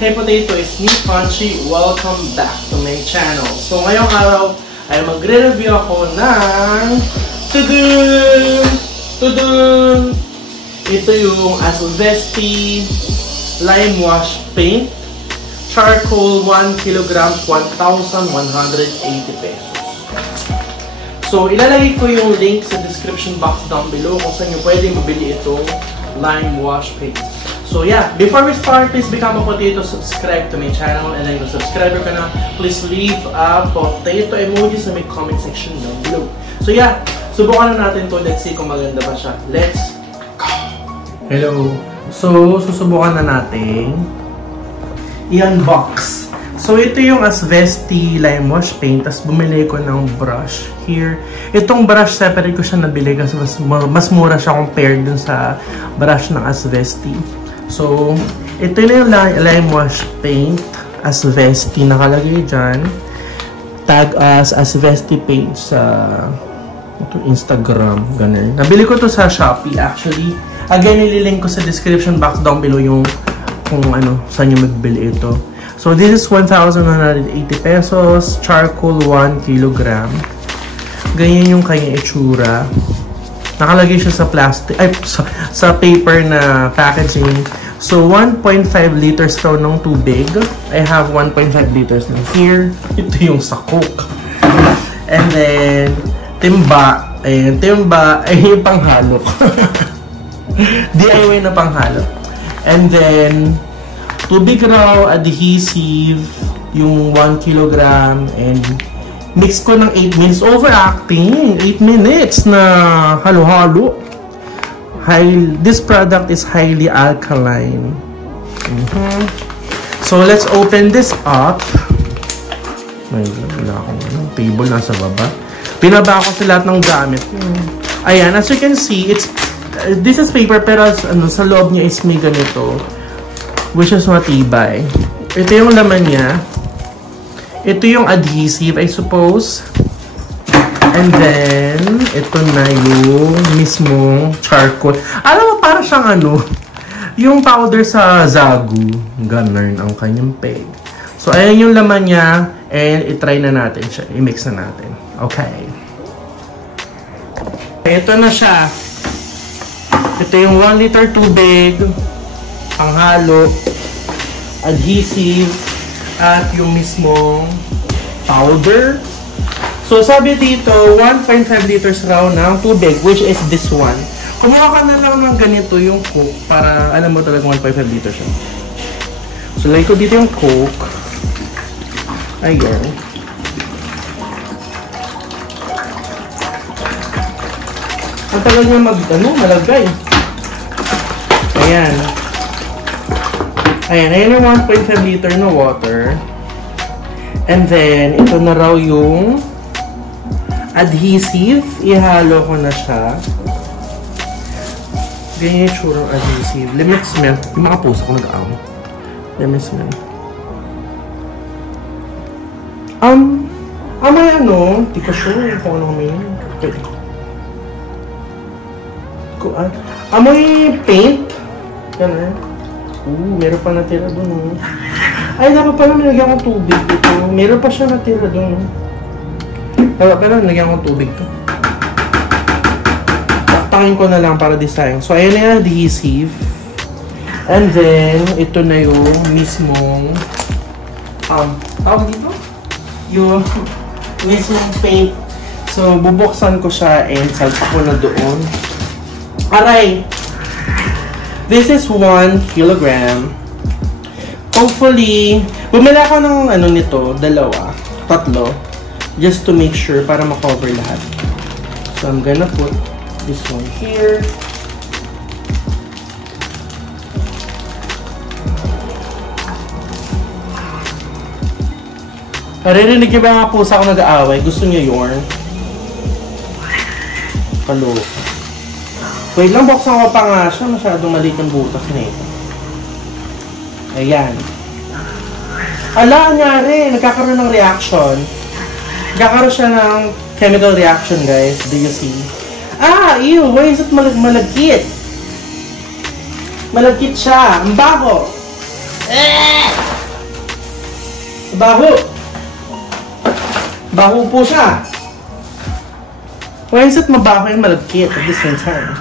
Hey Potato, it's me, Punchy. Welcome back to my channel. So ngayong araw ay magre-review ako ng tudun! Ito yung Asvesti Lime Wash Paint Charcoal 1 kg 1,180 pesos. So ilalagay ko yung link sa description box down below kung saan nyo pwede mabili itong Lime Wash Paint. So yeah, before we start, please become a potato, subscribe to my channel, and then kung subscriber ka na, please leave a potato emoji sa may comment section down below. So yeah, subukan na natin to. Let's see kung maganda ba siya. Let's go! Hello! So, susubukan na natin i-unbox. So, ito yung Asvesti Lime Wash Paint. Tapos, bumili ko ng brush here. Itong brush, separate ko siya nabili kasi mas mura siya compared dun sa brush ng Asvesti. So, ito na yung Lime Wash Paint Asvesti. Nakalagay dyan. Tag us Asvesti Paint sa Instagram. Ganun. Nabili ko to sa Shopee actually. Again, nililink ko sa description box down below yung kung ano, saan yung magbili ito. So, this is 1,180 pesos. Charcoal 1 kg. Ganyan yung kanyang itsura. Nakalagay siya sa plastic, ay, sa paper na packaging. So, 1.5 liters raw ng tubig. I have 1.5 liters na here. Ito yung sa Coke. And then, timba. Ayan, timba ay yung panghalo. DIY na panghalo. And then, tubig raw, adhesive, yung 1 kg, and mix ko ng 8 minutes. Overacting! 8 minutes na halo-halo. This product is highly alkaline. So, let's open this up. May wala akong table nasa baba. Pinaba ko sa lahat ng gamit. Ayan, as you can see, this is paper pero sa loob niya is may ganito. Which is matibay. Ito yung laman niya. Ito yung adhesive, I suppose. And then, ito na yung mismong charcoal. Alam mo, parang siyang yung powder sa Zagu. Ganun ang kanyang peg. So, ayan yung laman niya. And, itry na natin siya. I-mix na natin. Okay. Ito na siya. Ito yung 1 liter tubig. Panghalo. Adhesive. At yung mismong powder. So, sabi dito, 1.5 liters raw ng tubig, which is this one. Kumuha ka na lang ng ganito yung Coke para alam mo talagang 1.5 liters siya. So, lagay ko dito yung Coke. Ayan. Ang tagal niya malagay. Ayan. Ayan yung 1.5 liter na water. And then, ito na raw yung adhesive. Ihalo ko na siya. Ganyan yung tsura ng adhesive. Limit smell. Yung mga puso ko nag-aam. Limit smell. May di ko sure kung ano may okay. Amoy paint. Ganun. Meron pa natira dun. Ay, dapat pala nilagyan kong tubig ito. Meron pa siya natira dun. Dapat pala nilagyan kong tubig ito. Taktakin ko na lang para design. So, ayan na yung adhesive. And then, ito na yung mismong tawag dito? Yung mismong paint. So, bubuksan ko siya and salpa ko na doon. Aray! This is 1 kilogram. Hopefully, bumili ako ng nito, 2, 3, just to make sure para ma-cover lahat. So, I'm gonna put this one here. Naririnig niyo ba mga pusa ako nag-aaway? Gusto niyo yarn? Hello. Wait lang, buksan ko pa nga siya. Masyadong maliit ang butas na ito. Ayan. Ala, nangyari. Nagkakaroon ng reaction. Nagkakaroon siya ng chemical reaction, guys. Do you see? Ah, ew. Why is it malagkit? Malagkit siya. Ang bago. Baho! Baho po siya. Why is it mabaho and malagkit at the same time?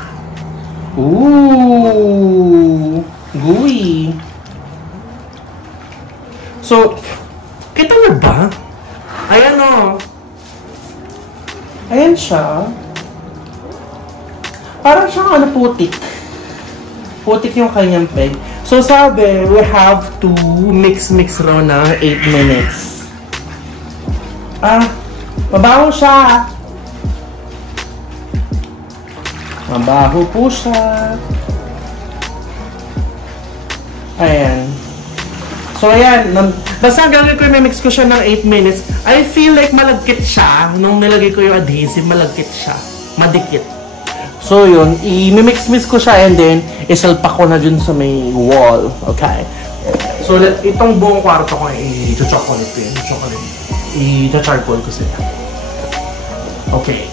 Ooh! Gooey! So, kita na ba? Ayan o. Ayan siya. Parang siyang ano, putik. Putik yung kanyang peg. So, sabi, we have to mix raw na 8 minutes. Mabaho siya. Mabaho po siya. Ayan. So, ayan. Basta gagawin ko yung mix ko siya ng 8 minutes. I feel like malagkit siya. Nung nilagay ko yung adhesive, malagkit siya. Madikit. So, yun. I-mix ko siya and then isalpak ko na dun sa may wall. Okay? So, itong buong kwarto ko i-chocolate ko yun. I-charcoal ko sila. Okay.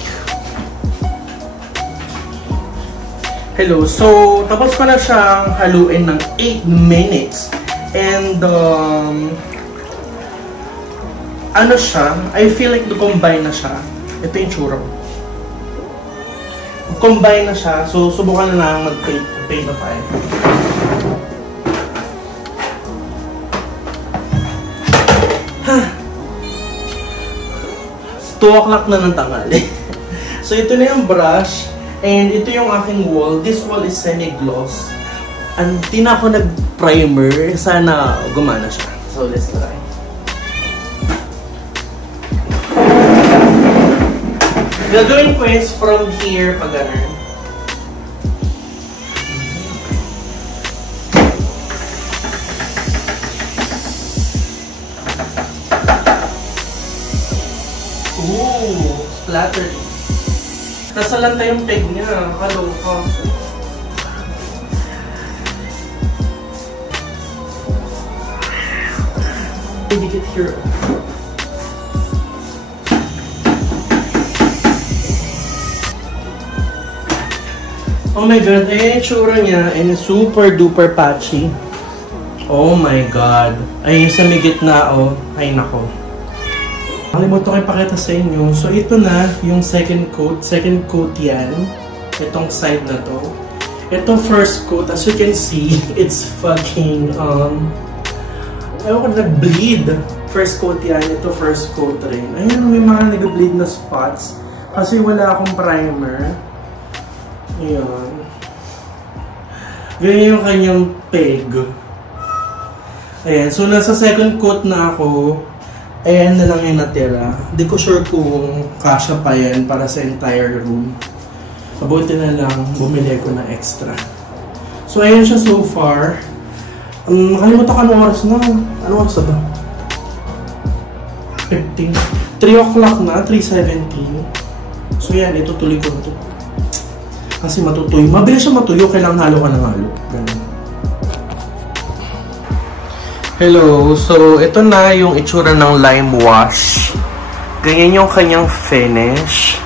Hello. So, tapos ko na siyang haluin ng 8 minutes. And, ano siya? I feel like combine na siya. Ito yung tsura ko. Combine na siya. So, subukan na lang mag-paint na tayo. 2 o'clock na ng tanghali. So, ito na yung brush. And ito yung aking wall. This wall is semi-gloss. And di na ako nag-primer. Sana gumana siya. So, let's try. Gagawin ko is from here pag ganun. Ooh, splattered. Nasalanta yung peg niya. Kaloka. Dikit here. Oh my god, eh, tsura niya. And super duper patchy. Oh my god. Ay, sa may gitna, oh. Ay, nako. Nakalimutan ko ipakita sa inyo. So, ito na yung second coat. Second coat yan. Itong side na to. Ito first coat. As you can see, it's fucking, ayaw ko nag-bleed. First coat yan. Ito first coat rin. Ayun, may mga nag-bleed na spots. Kasi wala akong primer. Ayan. Ganyan yung kanyang peg. Ayan. So, nasa second coat na ako. Ayan na lang yung natira. Hindi ko sure kung kasha pa yan para sa entire room. Mabuti na lang, bumili ko ng extra. So, ayan siya so far. Nakalimutan ko anong oras na. Anong oras na ba? 15. 3 o'clock na, 3:17. So, yan, itutuloy ko ito. Kasi matutuyo. Mabilis siya matuyo, kailangan halo ka ng halo. Ganun. Hello, so ito na yung itsura ng lime wash. Ganyan yung kanyang finish.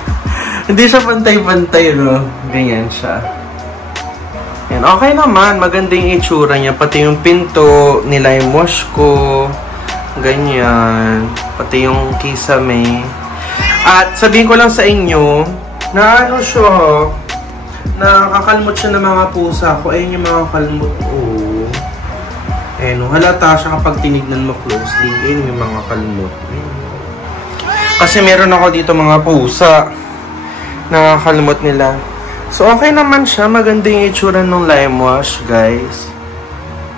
Hindi siya pantay-pantay, no? Ganyan siya. Yan, okay naman, maganda yung itsura niya. Pati yung pinto ni lime wash ko. Ganyan. Pati yung kisame. At sabihin ko lang sa inyo, na ano siya, nakakalmot siya ng mga pusa ko. Ayun yung mga kalmot ko. Ayan, halata siya kapag tinignan mo closely. Ayan yung mga kalmot. Kasi meron ako dito mga pusa. Nakakalmot nila. So, okay naman siya. Maganda yung itsura ng lime wash, guys.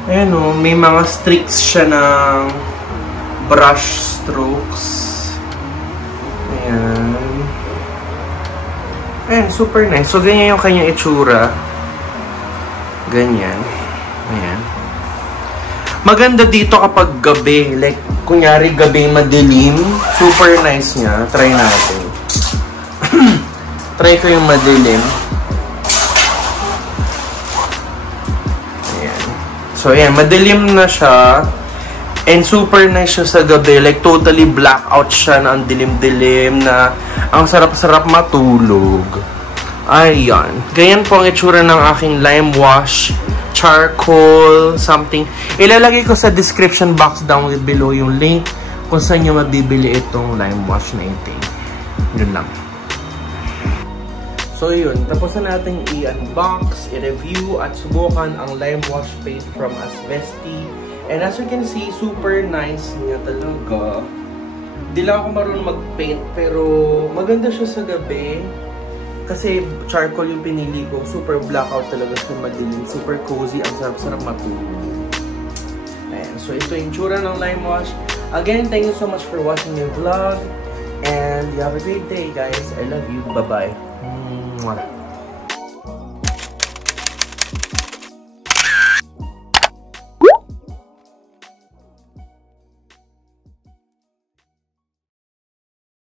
Ayan o, may mga streaks siya ng brush strokes. Ayan. Ayan, super nice. So, ganyan yung kanyang itsura. Ganyan. Ayan. Maganda dito kapag gabi. Like, kunyari gabi madilim. Super nice niya. Try natin. Try ko yung madilim. Ayan. So, ayan. Madilim na siya. And super nice siya sa gabi. Like, totally blackout siya na ang dilim-dilim na ang sarap-sarap matulog. Ayan. Ganyan po ang itsura ng aking lime wash. Charcoal, something. Ilalagay ko sa description box down below yung link kung saan nyo mabibili itong lime wash na ito. Yun lang. So yun, tapos na natin i-unbox, i-review, at subukan ang lime wash paint from Asbesty. And as you can see, super nice niya talaga. Di lang ako marunong mag-paint, pero maganda siya sa gabi. Kasi charcoal yung pinili ko. Super blackout talaga siya, madilim. Super cozy. Ang sarap-sarap matulog. Ayan. So, ito yung tsura ng lime wash. Again, thank you so much for watching your vlog. And you have a great day, guys. I love you. Bye-bye.